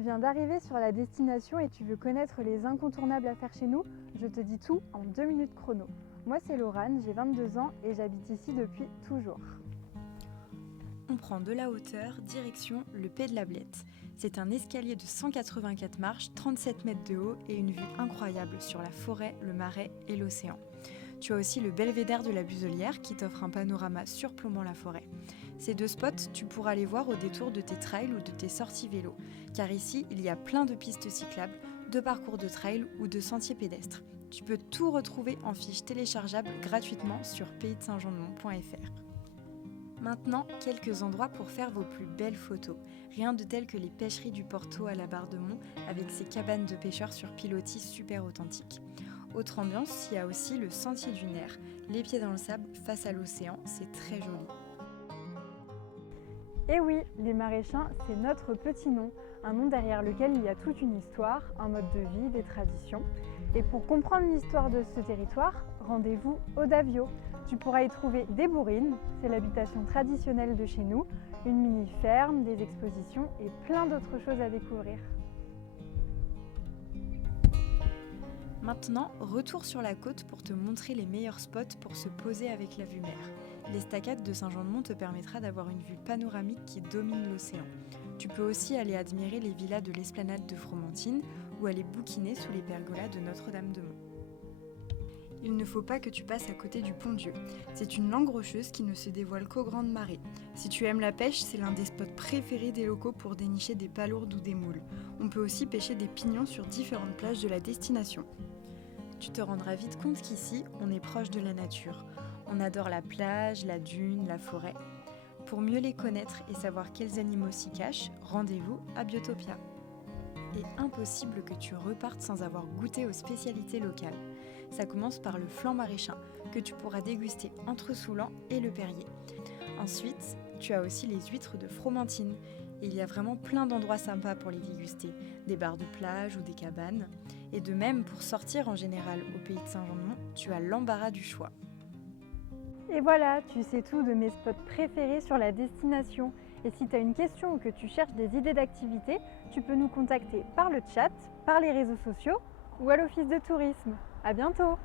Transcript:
Tu viens d'arriver sur la destination et tu veux connaître les incontournables à faire chez nous? Je te dis tout en 2 minutes chrono. Moi c'est Laurane, j'ai 22 ans et j'habite ici depuis toujours. On prend de la hauteur, direction le Pé de la Blette. C'est un escalier de 184 marches, 37 mètres de haut et une vue incroyable sur la forêt, le marais et l'océan. Tu as aussi le belvédère de la Buselière qui t'offre un panorama surplombant la forêt. Ces 2 spots, tu pourras les voir au détour de tes trails ou de tes sorties vélo, car ici, il y a plein de pistes cyclables, de parcours de trail ou de sentiers pédestres. Tu peux tout retrouver en fiche téléchargeable gratuitement sur paysdesaintjeandemont.fr. Maintenant, quelques endroits pour faire vos plus belles photos. Rien de tel que les pêcheries du Porto à la Barre-de-Mont avec ses cabanes de pêcheurs sur pilotis super authentiques. Autre ambiance, il y a aussi le Sentier du Nerf, les pieds dans le sable face à l'océan, c'est très joli. Et oui, les Maraîchins, c'est notre petit nom, un nom derrière lequel il y a toute une histoire, un mode de vie, des traditions. Et pour comprendre l'histoire de ce territoire, rendez-vous au Davio. Tu pourras y trouver des bourrines, c'est l'habitation traditionnelle de chez nous, une mini-ferme, des expositions et plein d'autres choses à découvrir. Maintenant, retour sur la côte pour te montrer les meilleurs spots pour se poser avec la vue mer. L'estacade de Saint-Jean-de-Mont te permettra d'avoir une vue panoramique qui domine l'océan. Tu peux aussi aller admirer les villas de l'esplanade de Fromentine ou aller bouquiner sous les pergolas de Notre-Dame-de-Mont. Il ne faut pas que tu passes à côté du Pont-Dieu. C'est une langue rocheuse qui ne se dévoile qu'aux grandes marées. Si tu aimes la pêche, c'est l'un des spots préférés des locaux pour dénicher des palourdes ou des moules. On peut aussi pêcher des pignons sur différentes plages de la destination. Tu te rendras vite compte qu'ici, on est proche de la nature. On adore la plage, la dune, la forêt. Pour mieux les connaître et savoir quels animaux s'y cachent, rendez-vous à Biotopia. Et impossible que tu repartes sans avoir goûté aux spécialités locales. Ça commence par le flan maraîchin, que tu pourras déguster entre Soulan et le Perrier. Ensuite, tu as aussi les huîtres de Fromentine. Et il y a vraiment plein d'endroits sympas pour les déguster, des bars de plage ou des cabanes. Et de même, pour sortir en général au pays de Saint-Jean-de-Mont, tu as l'embarras du choix. Et voilà, tu sais tout de mes spots préférés sur la destination. Et si tu as une question ou que tu cherches des idées d'activités, tu peux nous contacter par le chat, par les réseaux sociaux ou à l'office de tourisme. À bientôt!